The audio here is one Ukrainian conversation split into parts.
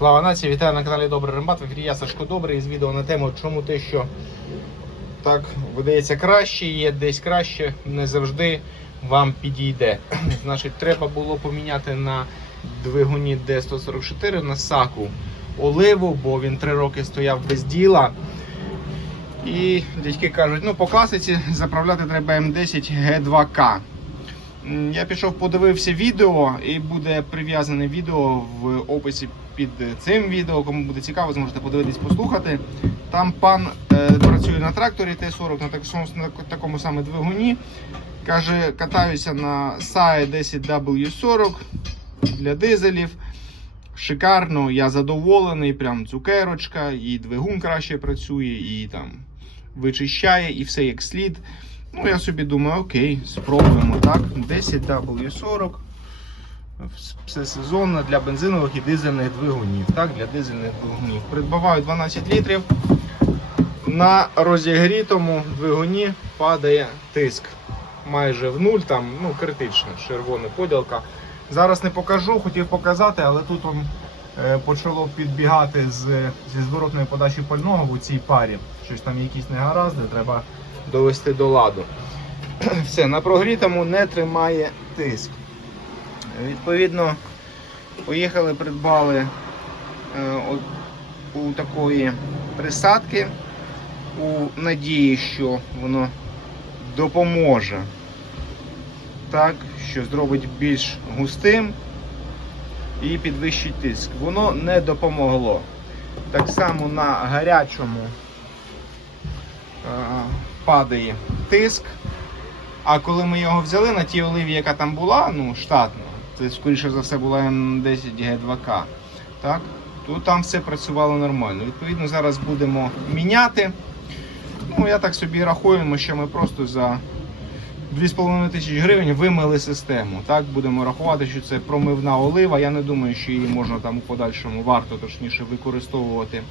Слава нації, вітаю на каналі Добрий Рембат. В ефірі я Сашко Добрий з відео на тему, чому те, що так видається краще, є десь краще, не завжди вам підійде. Значить, треба було поміняти на двигуні D144 на саку оливу, бо він три роки стояв без діла. І дядьки кажуть, ну по класиці заправляти треба М10 Г2К. М, Я пішов, подивився відео, і буде прив'язане відео в описі під цим відео. Кому буде цікаво, зможете подивитись, послухати. Там пан е, працює на тракторі Т-40 на такому, на такому саме двигуні. Каже, катаюся на SAE 10W40 для дизелів. Шикарно, я задоволений, прям цукерочка, і двигун краще працює, і там вичищає, і все як слід. Ну, я собі думаю, окей, спробуємо так. 10W40. Все сезонно для бензинових і дизельних двигунів. Так, для дизельних двигунів. Придбаваю 12 літрів. На розігрітому двигуні падає тиск. Майже в нуль, там, ну, критично, червона поділка. Зараз не покажу, хотів показати, але тут он, е, почало підбігати з, зі зворотної подачі пального в цій парі. Щось там якісь негаразди, треба довести до ладу. Все, на прогрітому не тримає тиск. Відповідно, поїхали, придбали е, у, у такої присадки у надії, що воно допоможе. Так, що зробить більш густим і підвищить тиск. Воно не допомогло. Так само на гарячому е, падає тиск. А коли ми його взяли на тій оливі, яка там була, ну, штатно, це скоріше за все була М10 Г2К, так, то там все працювало нормально. Відповідно, зараз будемо міняти. Ну, я так собі рахуємо, що ми просто за 2,5 тисячі гривень вимили систему. Так, будемо рахувати, що це промивна олива. Я не думаю, що її можна там у подальшому варто точніше використовувати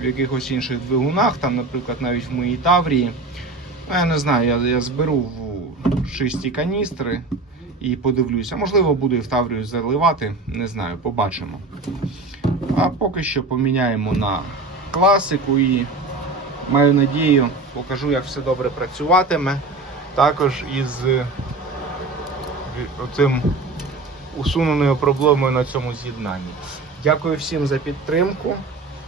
в якихось інших двигунах, там, наприклад, навіть в моїй Таврії. Я не знаю, я, я зберу в шисті каністри і подивлюся. Можливо, буду і в Таврію заливати, не знаю, побачимо. А поки що поміняємо на класику і маю надію, покажу, як все добре працюватиме. Також із е, оцим усуненою проблемою на цьому з'єднанні. Дякую всім за підтримку.